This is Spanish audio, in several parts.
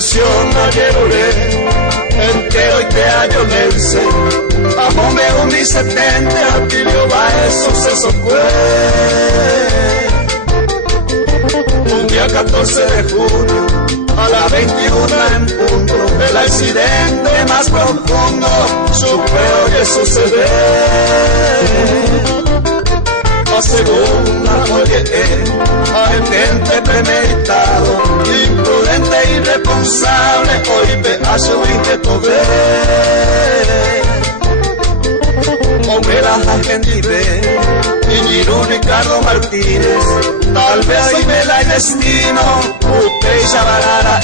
atención ayer oré, entero y te hallo lense, ajume unisetente, Atilio va el suceso fue. Un día 14 de junio, a las 21 en punto, el accidente más profundo, supe oye suceder. Según la oye, agente premeditado, imprudente e irresponsable, hoy me hace oír todo. Hombre la gente ve, Iñiru Ricardo Martínez, tal vez hoy me la destino, usted ya va a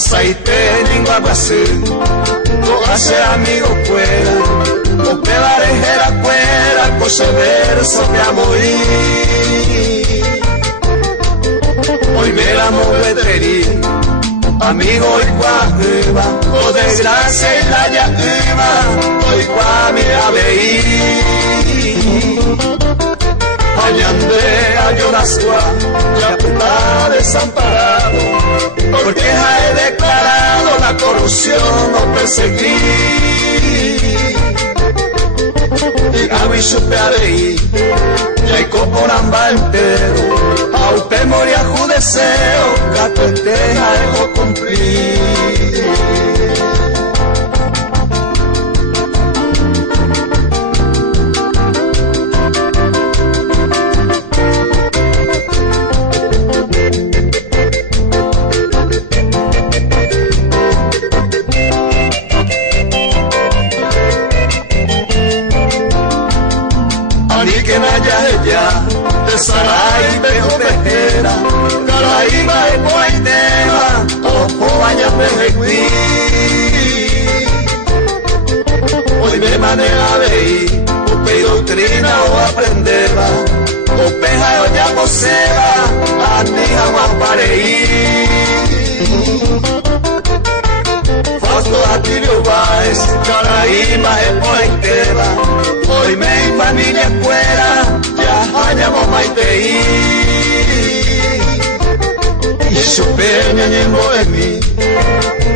aceite lingua guasé, no hace amigo fuera, o pevarejera fuera, coche verso que amo hoy me la movetería, amigo y cuajeva, o desgracia y la llama, hoy cuami a veí. Allande a Llorascua, ya está desamparado, porque ya he declarado la corrupción no perseguí. Y a mi supe a veí, ya hay coporamba entero, a usted moría ju deseo, gato enteja ego cumplir. De Saray, Bejo, Pejera, Caraíba, Epoaitema, Ojo, Baña, Pejecuí. Hoy me maneja veí, Upe y doctrina o aprendeba, Upeja o ya poseba, Atija o apareí. Fausto Atilio Báez, Caraíba, Epoaitema, hoy me y familia fuera, ya hallamos maiteí. Y su peña ñembo en mí,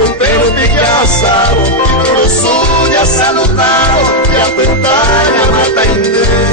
un pelo pillazado, y con los suyas saludado, y a pentaña mata indé.